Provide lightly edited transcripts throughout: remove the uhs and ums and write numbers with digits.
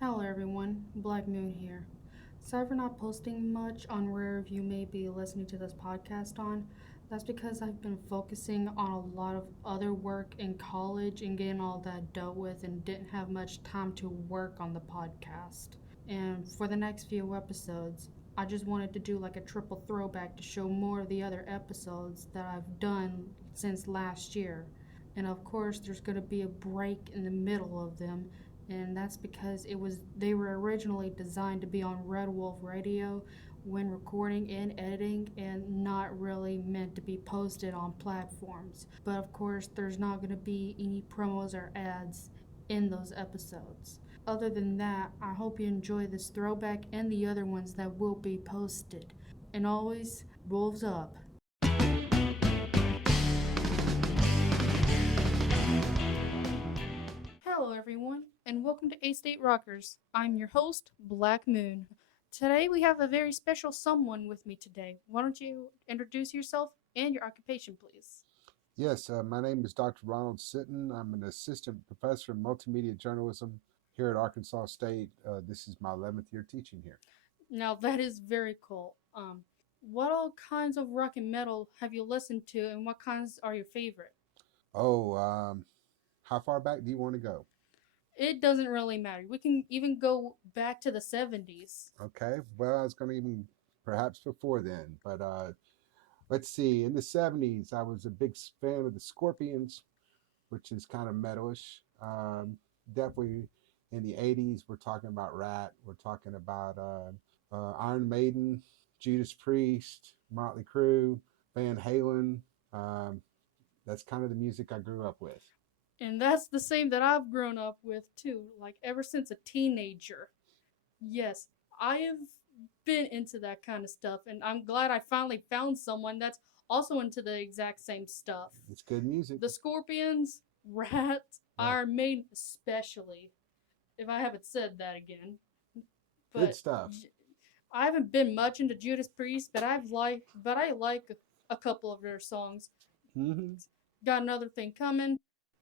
Hello everyone, Black Moon here. Sorry for not posting much on where you may be listening to this podcast on. That's because I've been focusing on a lot of other work in college and getting all that dealt with and didn't have much time to work on the podcast. And for the next few episodes, I just wanted to do like a triple throwback to show more of the other episodes that I've done since last year. And of course, there's going to be a break in the middle of them, and that's because they were originally designed to be on Red Wolf Radio when recording and editing and not really meant to be posted on platforms. But of course, there's not going to be any promos or ads in those episodes. Other than that, I hope you enjoy this throwback and the other ones that will be posted. And always, wolves up. Hello, everyone, and welcome to A State Rockers. I'm your host, Black Moon. Today, we have a very special someone with me today. Why don't you introduce yourself and your occupation, please? Yes, my name is Dr. Ronald Sitton. I'm an assistant professor in multimedia journalism here at Arkansas State. This is my 11th year teaching here. Now, that is very cool. What all kinds of rock and metal have you listened to, and what kinds are your favorite? Oh, how far back do you want to go? It doesn't really matter. We can even go back to the 70s. Okay, well, I was going to even perhaps before then, but let's see. In the 70s, I was a big fan of the Scorpions, which is kind of metalish. Definitely in the 80s, we're talking about Rat, we're talking about Iron Maiden, Judas Priest, Motley Crue, Van Halen. Um, that's kind of the music I grew up with. And that's the same that I've grown up with, too, like ever since a teenager. Yes, I have been into that kind of stuff, and I'm glad I finally found someone that's also into the exact same stuff. It's good music. The Scorpions, Rat, Yeah, Iron Maiden, especially, if I haven't said that again. good But stuff. I haven't been much into Judas Priest, but I like a couple of their songs. Hmm. Got Another Thing Coming,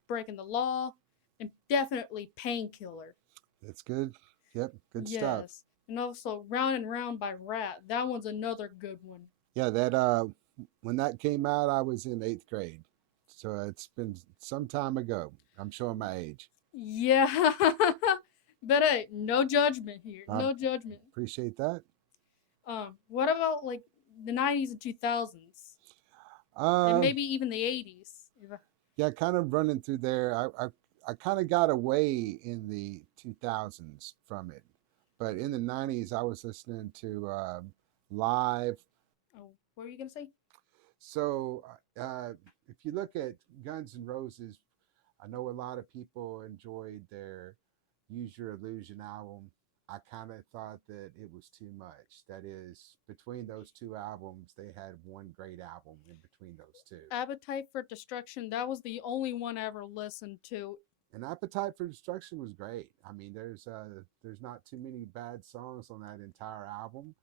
Breaking the Law, and definitely Painkiller. It's good. Yep, good stuff. Yes. And also Round and Round by Rat. That one's another good one. Yeah, that when that came out, I was in 8th grade, so it's been some time ago. I'm showing my age. Yeah. But hey, no judgment here. I No judgment. appreciate that. What about like the 90s and 2000s? And Uh, maybe even the 80s. yeah, kind of running through there. I kind of got away in the 2000s from it, but in the 90s, I was listening to live. Oh, what were you going to say? So uh, if you look at Guns N' Roses, I know a lot of people enjoyed their Use Your Illusion album. I kind of thought that it was too much. That is, between those two albums, they had one great album in between those two. Appetite for Destruction. That was the only one I ever listened to. And Appetite for Destruction was great. I mean, there's not too many bad songs on that entire album.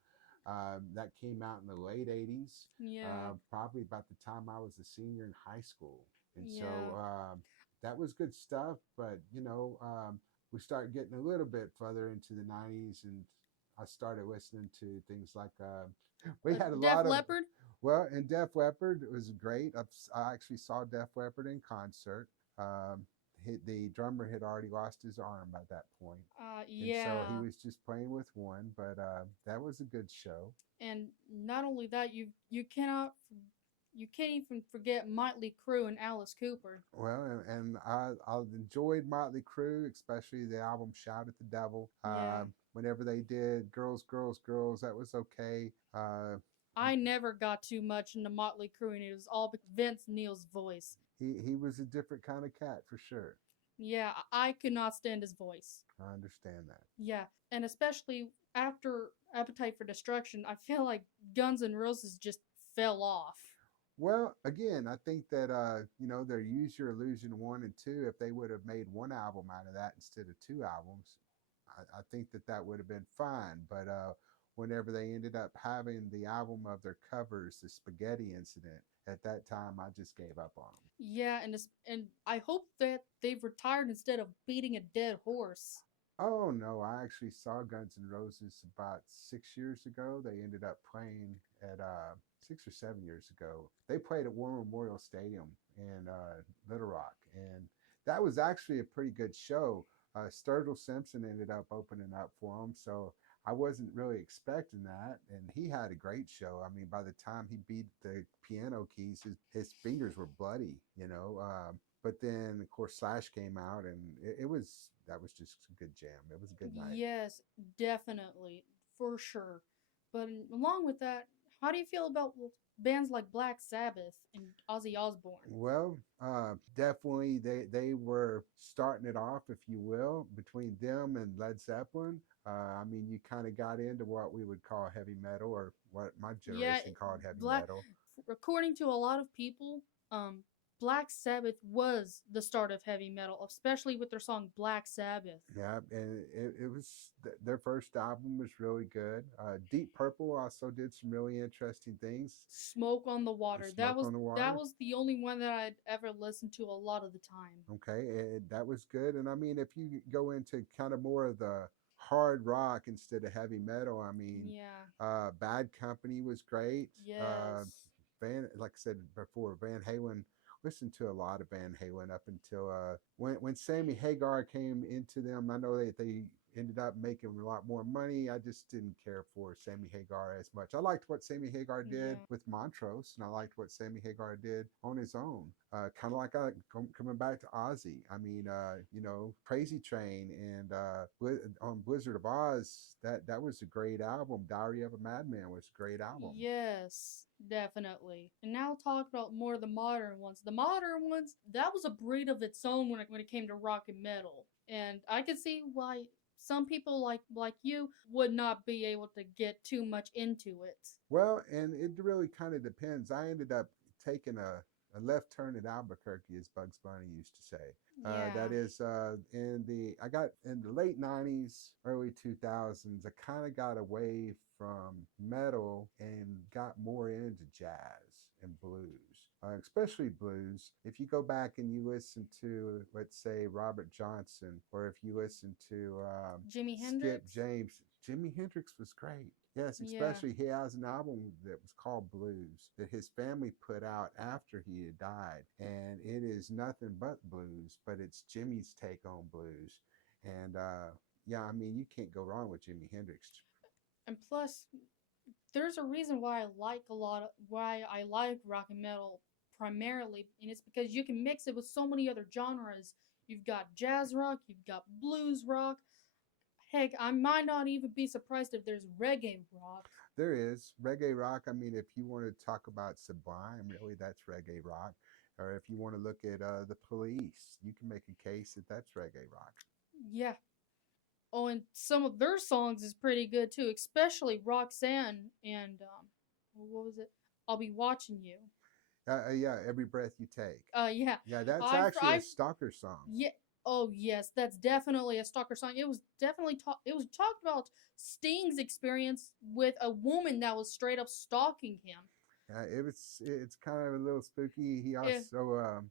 That came out in the late '80s, Yeah. probably about the time I was a senior in high school, and so Yeah. that was good stuff. But we start getting a little bit further into the '90s, and I started listening to things like we had a Def lot of Leppard? well, and Def Leppard was great. I actually saw Def Leppard in concert. Um, the drummer had already lost his arm by that point, and so he Yeah. was just playing with one. But that was a good show. And not only that, you can't even forget Motley Crue and Alice Cooper. Well, and I enjoyed Motley Crue, especially the album "Shout at the Devil." Yeah. Whenever they did "Girls, Girls, Girls," that was okay. I never got too much into Motley Crue, and it was all because Vince Neil's voice. He was a different kind of cat for sure. Yeah, I could not stand his voice. I understand that. Yeah, and especially after Appetite for Destruction, I feel like Guns N' Roses just fell off. Well, again, I think that their Use Your Illusion 1 and 2, if they would have made one album out of that instead of two albums, I think that that would have been fine. But whenever they ended up having the album of their covers, the Spaghetti Incident, at that time I just gave up on them. Yeah, and I hope that they've retired instead of beating a dead horse. Oh no, I actually saw Guns N' Roses about 6 years ago. They ended up playing at 6 or 7 years ago. They played at War Memorial Stadium in Little Rock, and that was actually a pretty good show. Sturgill Simpson ended up opening up for them, so I wasn't really expecting that, and he had a great show. I mean, by the time he beat the piano keys, his fingers were bloody, you know. But then of course Slash came out, and it was that was just a good jam. It was a good night. Yes, definitely, for sure. But along with that, how do you feel about bands like Black Sabbath and Ozzy Osbourne? Well, definitely they were starting it off, if you will, between them and Led Zeppelin. I mean, you kind of got into what we would call heavy metal, or what my Yeah, generation called heavy Black. metal. According to a lot of people, Black Sabbath was the start of heavy metal, especially with their song Black Sabbath. Yeah, and it was their first album was really good. Deep Purple also did some really interesting things. Smoke on the Water. Smoke on the That Water. was the only one that I'd ever listened to a lot of the time. Okay, and that was good. And I mean, if you go into kind of more of the hard rock instead of heavy metal, I mean, Yeah. Bad Company was great. Yes. Like I said before, Van Halen. Listened to a lot of Van Halen up until when Sammy Hagar came into them. I know they ended up making a lot more money. I just didn't care for Sammy Hagar as much. I liked what Sammy Hagar did Yeah. with Montrose, and I liked what Sammy Hagar did on his own. Kind of like coming back to Ozzy. I mean, Crazy Train and on Blizzard of Oz. That was a great album. Diary of a Madman was a great album. Yes, definitely. And now talk about more of the modern ones. The modern ones, that was a breed of its own when it came to rock and metal. And I could see why some people like you would not be able to get too much into it. Well, and it really kind of depends. I ended up taking a left turn at Albuquerque, as Bugs Bunny used to say. That Yeah. is I got in the late '90s, early 2000s. I kind of got away from metal and got more into jazz and blues, especially blues. If you go back and you listen to, let's say, Robert Johnson, or if you listen to Jimi Skip Hendrix? James, Jimi Hendrix was great. Yes, Yeah. especially he has an album that was called Blues that his family put out after he had died. And it is nothing but blues, but it's Jimmy's take on blues. And yeah, I mean, you can't go wrong with Jimi Hendrix. And plus, there's a reason why I like rock and metal primarily, and it's because you can mix it with so many other genres. You've got jazz rock, you've got blues rock. Heck, I might not even be surprised if there's reggae rock. There is reggae rock. I mean, if you want to talk about Sublime, really, that's reggae rock. Or if you want to look at the Police, you can make a case that that's reggae rock. Yeah. Oh, and some of their songs is pretty good too, especially Roxanne and what was it? I'll be watching you. Yeah, Every Breath You Take. Yeah. Yeah, that's I've actually a I've stalker song. Yeah. Oh yes, that's definitely a stalker song. It was definitely it was talked about Sting's experience with a woman that was straight up stalking him. It's kind of a little spooky. He Yeah. also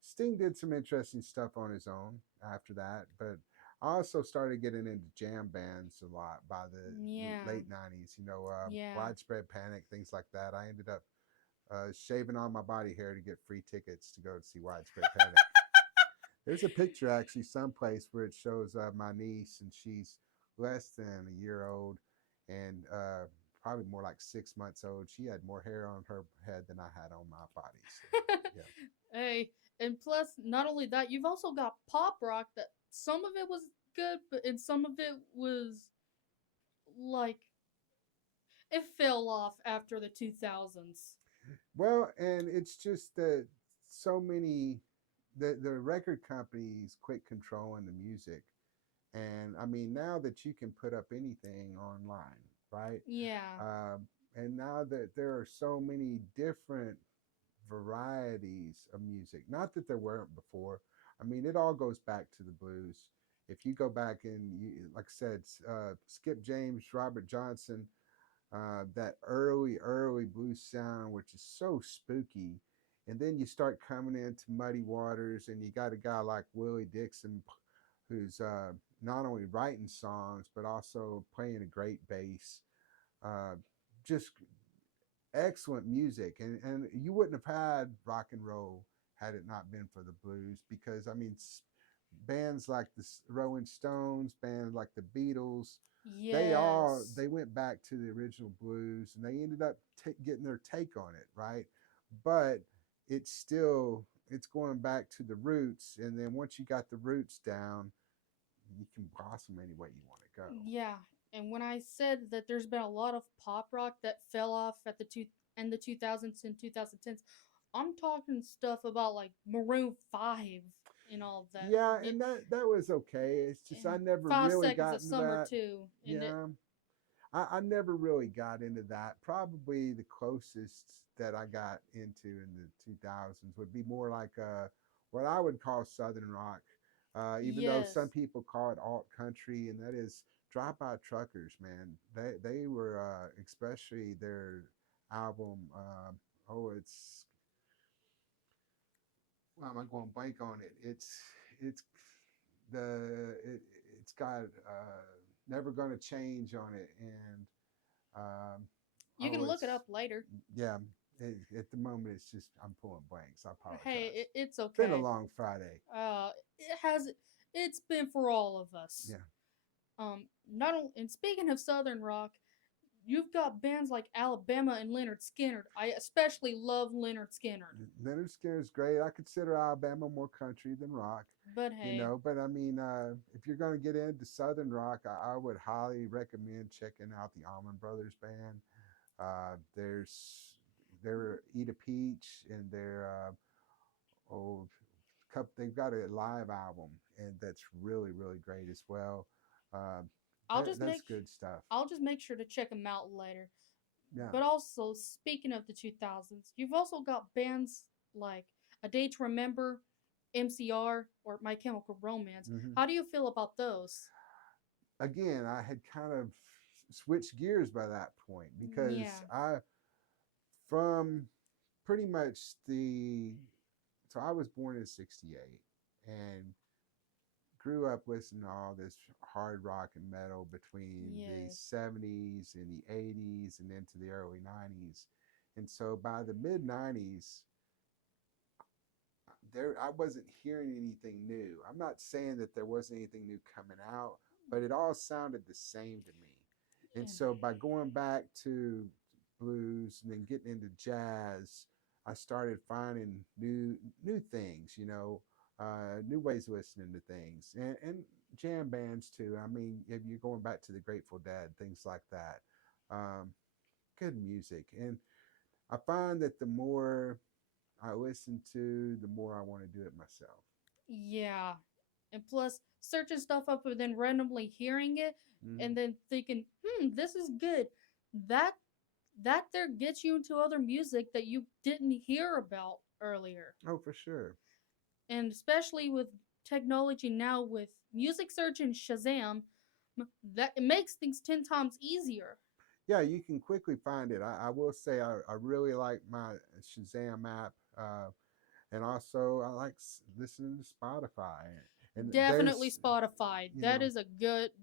Sting did some interesting stuff on his own after that, but I also started getting into jam bands a lot by the Yeah. late '90s. Yeah. Widespread Panic, things like that. I ended up shaving all my body hair to get free tickets to go to see Widespread Panic. There's a picture actually someplace where it shows my niece, and she's less than a year old, and probably more like 6 months old. She had more hair on her head than I had on my body. So, yeah. Hey, and plus, not only that, you've also got pop rock that some of it was good, but and some of it was like it fell off after the 2000s. Well, and it's just that so many the record companies quit controlling the music. And I mean, now that you can put up anything online, right? Yeah. And now that there are so many different varieties of music, not that there weren't before. I mean, it all goes back to the blues. If you go back and like I said, Skip James, Robert Johnson, that early blues sound, which is so spooky. And then you start coming into Muddy Waters, and you got a guy like Willie Dixon, who's not only writing songs but also playing a great bass. Uh, just excellent music, and you wouldn't have had rock and roll had it not been for the blues. Because I mean, bands like the Rolling Stones, bands like the Beatles, Yes. they went back to the original blues, and they ended up getting their take on it, right? But it's going back to the roots, and then once you got the roots down, you can blossom any way you want to go. Yeah. And when I said that there's been a lot of pop rock that fell off at the 2000s and 2010s, I'm talking stuff about like Maroon 5 and all of that. Yeah, and that was okay. It's just I And never 5 really Seconds got of into Summer that. too. And it Yeah, I never really got into that. Probably the closest that I got into in the 2000s would be more like what I would call Southern rock, even though yes. some people call it alt country, and that is Drive By Truckers, man. They were especially their album. It's why am I going blank on it? It's the it's got Never Gonna Change on it, and um, You can look it it's up later. yeah. At the moment, it's just I'm pulling blanks. I Hey, apologize. it's Been a okay. long Friday. Uh it has it's been for all of us. Yeah, Not only, and speaking of southern rock, you've got bands like Alabama and Leonard Skinner. I especially love Leonard Skinner. Leonard Skinner's great. I consider Alabama more country than rock, But hey, But I mean, if you're going to get into Southern rock, I would highly recommend checking out the Allman Brothers Band. There's their Eat a Peach and their oh they've got a live album, and that's really great as well. Uh, I'll just that's make good stuff. I'll just make sure to check them out later. Yeah. But also, speaking of the 2000s, you've also got bands like A Day to Remember, MCR, or My Chemical Romance. Hmm. How do you feel about those? Again, I had kind of switched gears by that point because Yeah. I from pretty much the so I was born in '68 and grew up listening to all this hard rock and metal between the Yes. '70s and the '80s and into the early '90s. And so by the mid '90s, there I wasn't hearing anything new. I'm not saying that there wasn't anything new coming out, but it all sounded the same to me. And And so by going back to blues and then getting into jazz, I started finding new things, new ways of listening to things, and jam bands too. I mean, if you're going back to the Grateful Dead, things like that, um, good music. And I find that the more I listen to, the more I want to do it myself. yeah. And plus, searching stuff up and then randomly hearing it Mm-hmm. and then thinking, this is good. That that there gets you into other music that you didn't hear about earlier. Oh, for sure. And especially with technology now with music search and Shazam, that it makes things 10 times easier. Yeah, you can quickly find it. I will say I really like my Shazam app, and also I like listening to Spotify. And Definitely there's, Spotify. you know,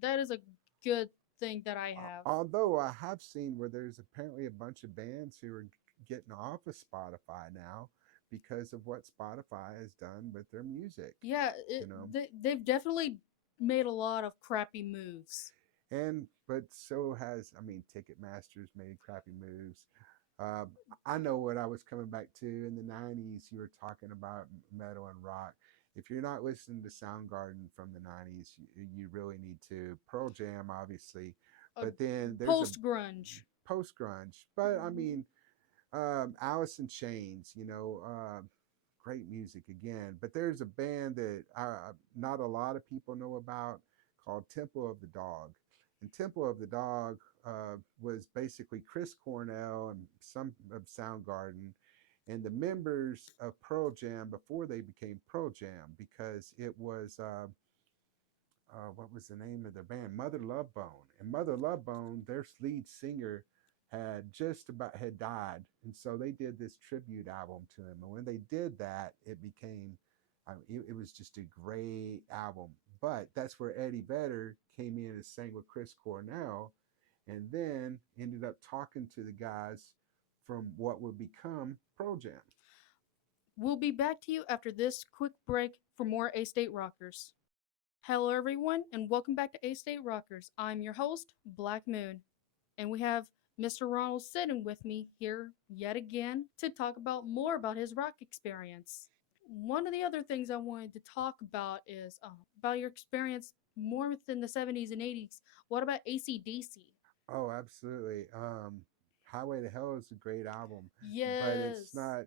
That is a good thing that I have. although I have seen where there's apparently a bunch of bands who are getting off of Spotify now because of what Spotify has done with their music. Yeah, You know, they've definitely made a lot of crappy moves. and but so has I mean Ticketmaster's made crappy moves. Uh, I know what I was coming back to in the '90s. You were talking about metal and rock. If you're not listening to Soundgarden from the '90s, you really need to. Pearl Jam, obviously, Uh, but then there's a Post grunge. post grunge. But I mean, Alice in Chains, great music again. But there's a band that not a lot of people know about called Temple of the Dog. And Temple of the Dog was basically Chris Cornell and some of Soundgarden and the members of Pearl Jam before they became Pearl Jam, because it was what was the name of their band? Mother Love Bone. And Mother Love Bone, their lead singer, had died, and so they did this tribute album to him. And when they did that, it became, it was just a great album, But that's where Eddie Vedder came in and sang with Chris Cornell, and then ended up talking to the guys from what would become Pearl Jam. We'll be back to you after this quick break for more A State Rockers. Hello, everyone, and welcome back to A State Rockers. I'm your host, Black Moon, and we have Mr. Ronald sitting with me here yet again to talk about more about his rock experience. One of the other things I wanted to talk about is about your experience more within the 70s and 80s. What about ACDC? Oh, absolutely. Highway to Hell is a great album, but it's Yes. not.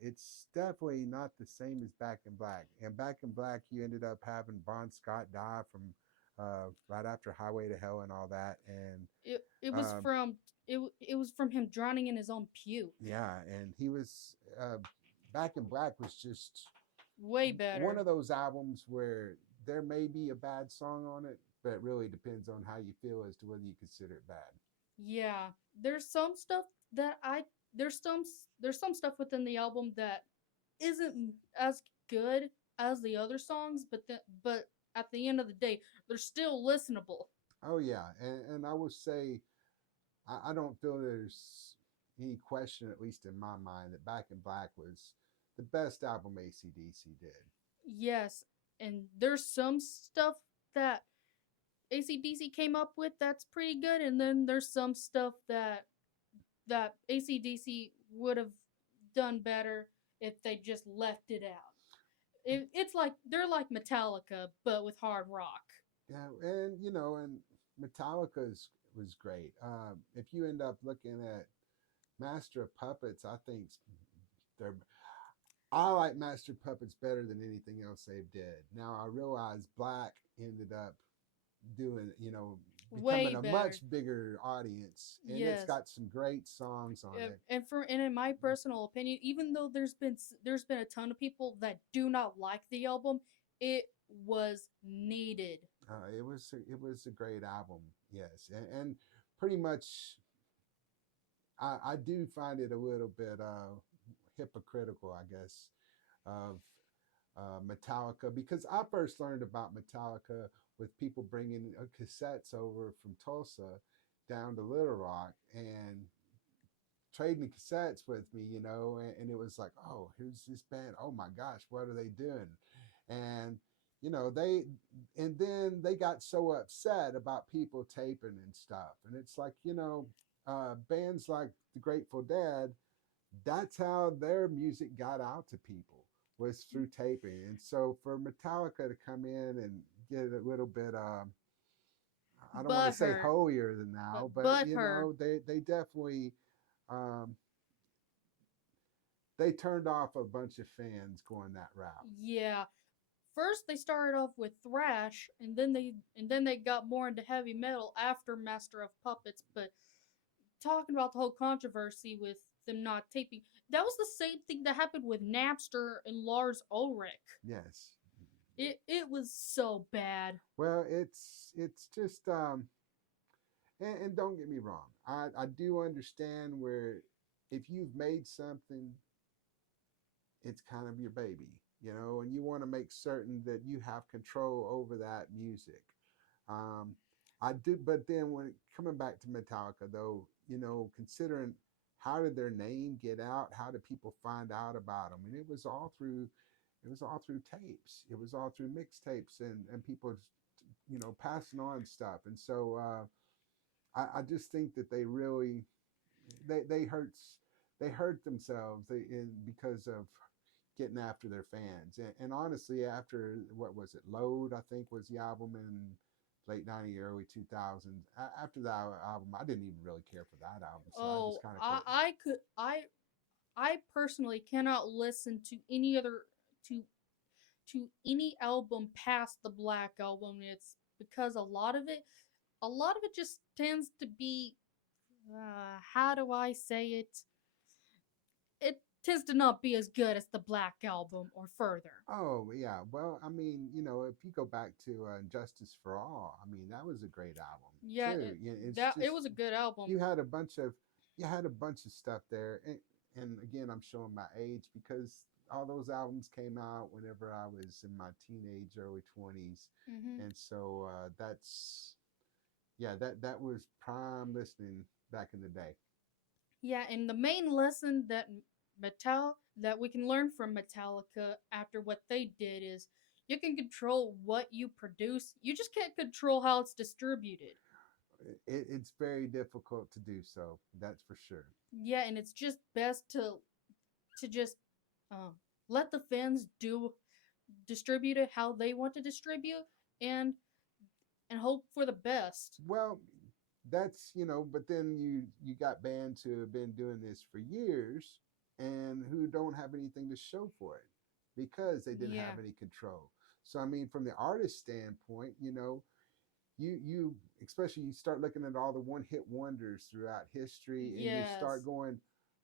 It's definitely not the same as Back in Black. And Back in Black, you ended up having Bon Scott die from right after Highway to Hell and all that. And It was um, from it was from him drowning in his own puke. yeah, and he was Back in Black was just Way one better. of those albums where there may be a bad song on it, but it really depends on how you feel as to whether you consider it bad. Yeah, there's some stuff that I there's some stuff within the album that isn't as good as the other songs, but at the end of the day, they're still listenable. Oh yeah, and I will say I don't feel there's any question, at least in my mind, that Back in Black was the best album ACDC did. Yes, and there's some stuff that ACDC came up with that's pretty good, and then there's some stuff that ACDC would have done better if they just left it out. It's like they're like Metallica, but with hard rock. Yeah, and and Metallica's was great. If you end up looking at Master of Puppets, I think they're I like Master of Puppets better than anything else they did. Now I realize Black ended up doing, becoming Way a better. much bigger audience, and it's Yes. got some great songs on it. And in my personal opinion, even though there's been a ton of people that do not like the album, it was needed. It was a great album, yes, and pretty much I do find it a little bit hypocritical, I guess, of Metallica, because I first learned about Metallica with people bringing cassettes over from Tulsa down to Little Rock and trading cassettes with me, and it was like, oh, here's this band. Oh my gosh, what are they doing? And they and then they got so upset about people taping and stuff. And it's like, bands like the Grateful Dead, that's how their music got out to people, was through taping. And so for Metallica to come in and get a little bit I don't want to But say hurt. holier than now, but But hurt. they definitely um, they turned off a bunch of fans going that route. Yeah. First they started off with thrash, and then they got more into heavy metal after Master of Puppets. But talking about the whole controversy with them not taping, that was the same thing that happened with Napster and Lars Ulrich. Yes. It was so bad. Well, it's just and don't get me wrong. I do understand where if you've made something, it's kind of your baby, and you want to make certain that you have control over that music. Um, I do, but then when coming back to Metallica, though, considering how did their name get out? How did people find out about them? And it was all through tapes. It was all through mixtapes and people, passing on stuff. And so I just think that they really they hurt themselves because of getting after their fans. And honestly, after what was it, Load, I think was the album in late 90s, early 2000s. After that album, I didn't even really care for that album, so I Oh, just kind of quit. I personally cannot listen to any other to to any album past the Black album. It's because a lot of it just tends to be, how do I say it? It tends to not be as good as the Black album or further. Oh yeah, well, I mean, if you go back to Justice for All, I mean, that was a great album Yeah, too. It's it just was a good album. you had a bunch of you had a bunch of stuff there, and again, I'm showing my age because all those albums came out whenever I was in my teenage early 20s, Mm-hmm. and so that's yeah, that was prime listening back in the day. Yeah, and the main lesson that that we can learn from Metallica after what they did is you can control what you produce. You just can't control how it's distributed. It's very difficult to do so, that's for sure. Yeah, and it's just best to just um, let the fans do distribute it how they want to distribute and and hope for the best. Well, that's but then you got bands who have been doing this for years and who don't have anything to show for it because they didn't Yeah. have any control. So I mean, from the artist standpoint, you especially you start looking at all the one hit wonders throughout history, and you start Yes. going,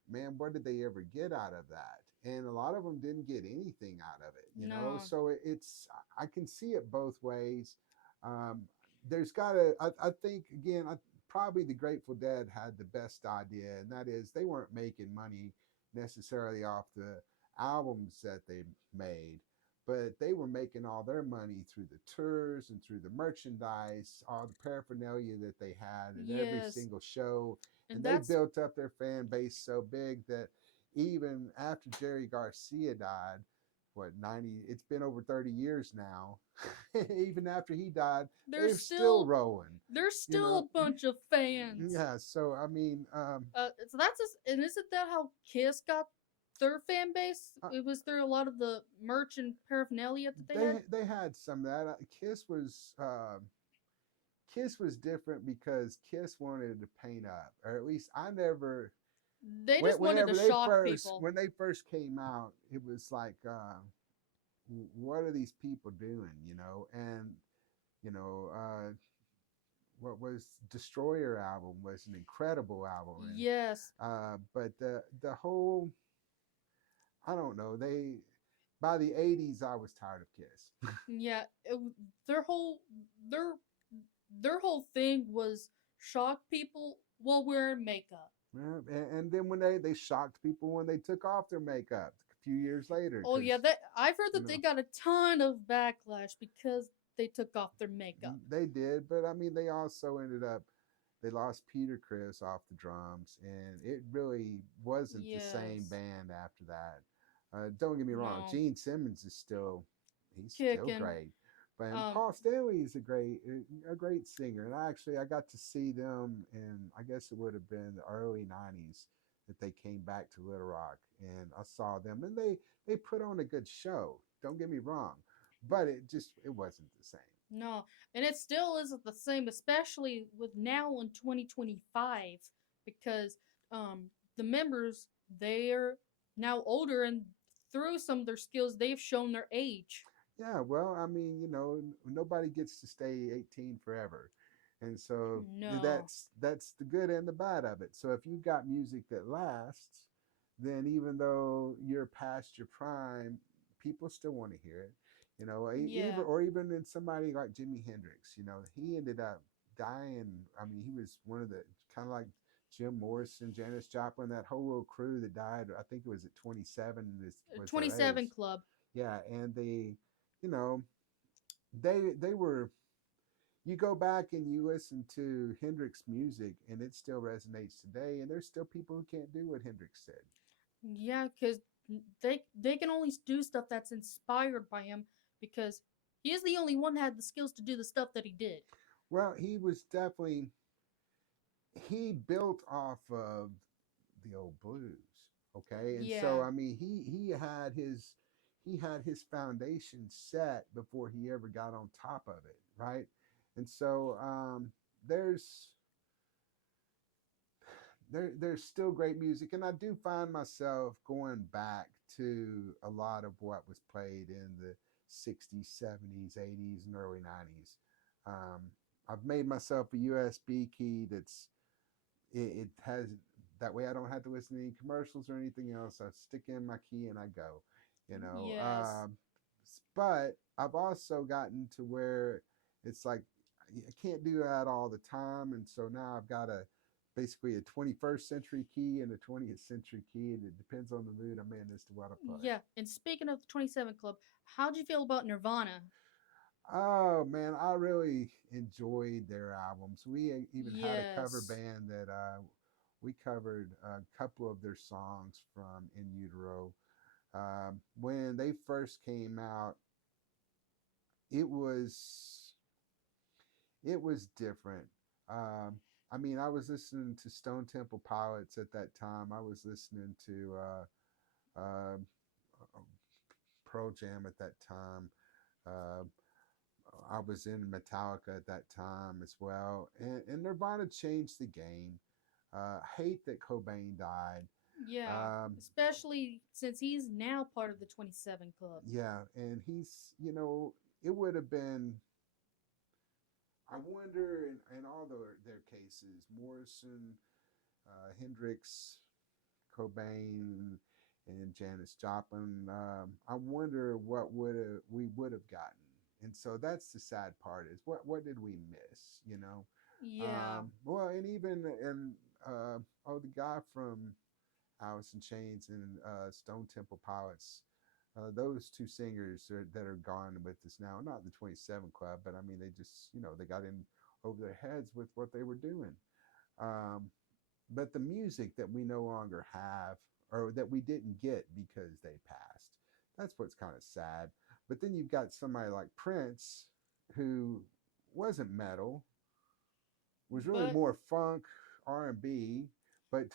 man, what did they ever get out of that? And a lot of them didn't get anything out of it. No. So it's I can see it both ways. um, there's gotta I think again, probably the Grateful Dead had the best idea, and that is they weren't making money necessarily off the albums that they made, but they were making all their money through the tours and through the merchandise, all the paraphernalia that they had at every Yes. single show. And And they that's built up their fan base so big that even after Jerry Garcia died, what, 90, it's been over 30 years now. Even after he died, there's they're still still rolling, there's you still know. a bunch of fans. Yeah, so I mean, So that's just, and isn't that how Kiss got their fan base? uh, It was through a lot of the merch and paraphernalia that they had. they had some of that. Kiss was different because Kiss wanted to paint up, or at least I never. They just wanted to Whenever they shock first people. when they first came out, it was like, what are these people doing? And you know, what was Destroyer album was an incredible album, and Yes. but the whole, I don't know, they by the '80s I was tired of Kiss. Yeah. Their whole their their whole thing was shock people while wearing makeup. Yeah, and then when they shocked people when they took off their makeup a few years later, Oh yeah, because that I've heard you that they know got a ton of backlash because they took off their makeup. they did, but I mean they also ended up, they lost Peter Criss off the drums, and it really wasn't the same Yes. band after that. Don't get me wrong, No. Gene Simmons is still, he's still Kicking. great, but and Um. Paul Stanley is a great singer, and I got to see them, and I guess it would have been the early '90s that they came back to Little Rock, and I saw them, and they put on a good show. Don't get me wrong, but it wasn't the same. No, and it still isn't the same, especially with now in 2025, because the members they're now older and through some of their skills they've shown their age. Yeah, well, I mean, nobody gets to stay 18 forever. And so No. that's the good and the bad of it. So if you've got music that lasts, then even though you're past your prime, people still want to hear it. Even Yeah. or even in somebody like Jimi Hendrix, he ended up dying. I mean, he was one of the, kind of like Jim Morrison, Janis Joplin, that whole little crew that died. I think it was at 27 was their 27 age. Club. Yeah, and you know, they were. You go back and you listen to Hendrix music, and it still resonates today. And there's still people who can't do what Hendrix said. Yeah, because they can only do stuff that's inspired by him because he is the only one that had the skills to do the stuff that he did. Well, he was definitely, he built off of the old blues. Okay, and so Yeah. I mean, he had his foundation set before he ever got on top of it, right? And so there's there's still great music, and I do find myself going back to a lot of what was played in the '60s, '70s, '80s, and early '90s. um, I've made myself a USB key that's, it has, that way I don't have to listen to any commercials or anything else. I stick in my key and I go, you know Yes. um, but I've also gotten to where it's like I can't do that all the time, and so now I've got to basically a 21st century key and a 20th century key, and it depends on the mood I'm in as to what I play. Yeah, and speaking of the 27 Club, how'd you feel about Nirvana? Oh man, I really enjoyed their albums. We even had a cover Yes. band that we covered a couple of their songs from In Utero. When they first came out, it was it was different. Um, I mean, I was listening to Stone Temple Pilots at that time. I was listening to uh, Pearl Jam at that time. Uh, I was in Metallica at that time as well, and Nirvana changed the game. Hate that Cobain died. Yeah, Um, especially since he's now part of the 27 Club. yeah, and he's, it would have been. I wonder in all their cases, Morrison, Hendrix, Cobain, and Janis Joplin. I wonder what would have gotten. And so that's the sad part is what did we miss? Yeah. Well, and even and the guy from Alice in Chains and Stone Temple Pilots. Those two singers that are gone with us now, not the 27 Club, but I mean, they just, they got in over their heads with what they were doing. Um, but the music that we no longer have or that we didn't get because they passed, that's what's kind of sad. But then you've got somebody like Prince who wasn't metal, was really But more funk, R&B, but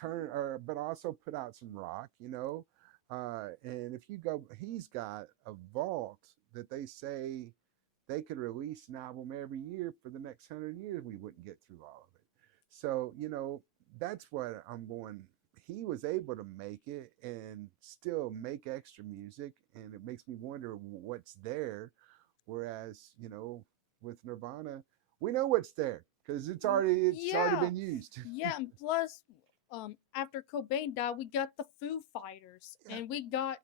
also put out some rock, and if you go, he's got a vault that they say they could release an album every year for the next 100 years. We wouldn't get through all of it. So, that's what I'm going. He was able to make it and still make extra music, and it makes me wonder what's there. Whereas, with Nirvana, we know what's there because it's already yeah, been used. yeah, and plus, after Cobain died, we got the Foo Fighters, Yeah,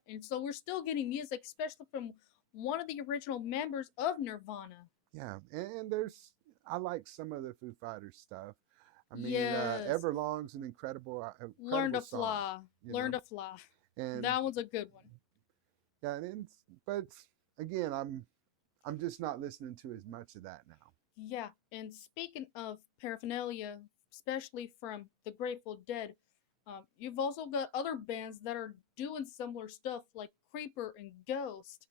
and so we're still getting music, especially from one of the original members of Nirvana. yeah, and there's I like some of the Foo Fighters stuff. I mean, Yes, Everlong's an incredible, Learn incredible to song, Fly, you Learn know, to Fly. and That one's a good one. yeah, but again, I'm just not listening to as much of that now. Yeah, and speaking of paraphernalia, especially from the Grateful Dead, you've also got other bands that are doing similar stuff like Creeper and Ghost.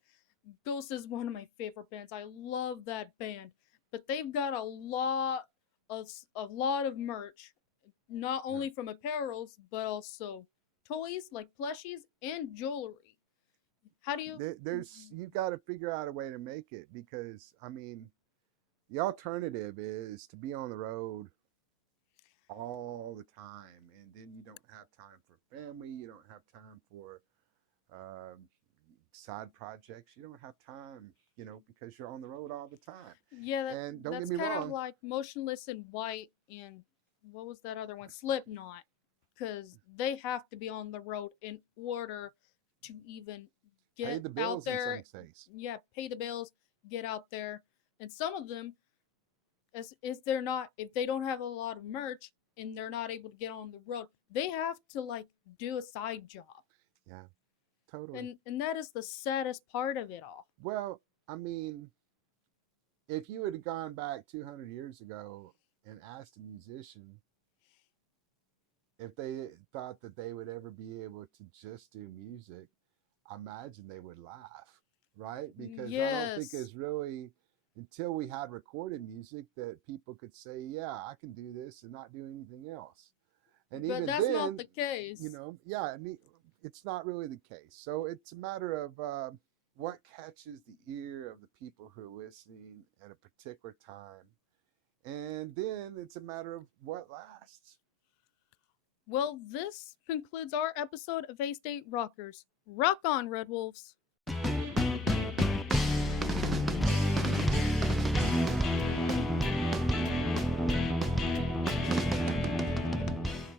Ghost is one of my favorite bands. I love that band, but they've got a lot of merch, not Yeah. only from apparels but also toys like plushies and jewelry. How do you? There's you got to figure out a way to make it because I mean the alternative is to be on the road all the time, and then you don't have time for family, you don't have time for um, side projects, you don't have time, because you're on the road all the time. Yeah, And don't get that's me kind of wrong, like Motionless in White and what was that other one? Slipknot, because they have to be on the road in order to even pay get the out bills in some there. case. Yeah, pay the bills, get out there, and some of them, as is they're not if they don't have a lot of merch and they're not able to get on the road, they have to like do a side job, Yeah, totally. and that is the saddest part of it all. Well, I mean, if you had gone back 200 years ago and asked a musician if they thought that they would ever be able to just do music, I imagine they would laugh, right? Because I don't think Yes, it's really until we had recorded music that people could say, yeah, I can do this and not do anything else. And but even that's not then, the case. yeah, it's not really the case. So it's a matter of what catches the ear of the people who are listening at a particular time. And then it's a matter of what lasts. Well, this concludes our episode of A State Rockers. Rock on, Red Wolves!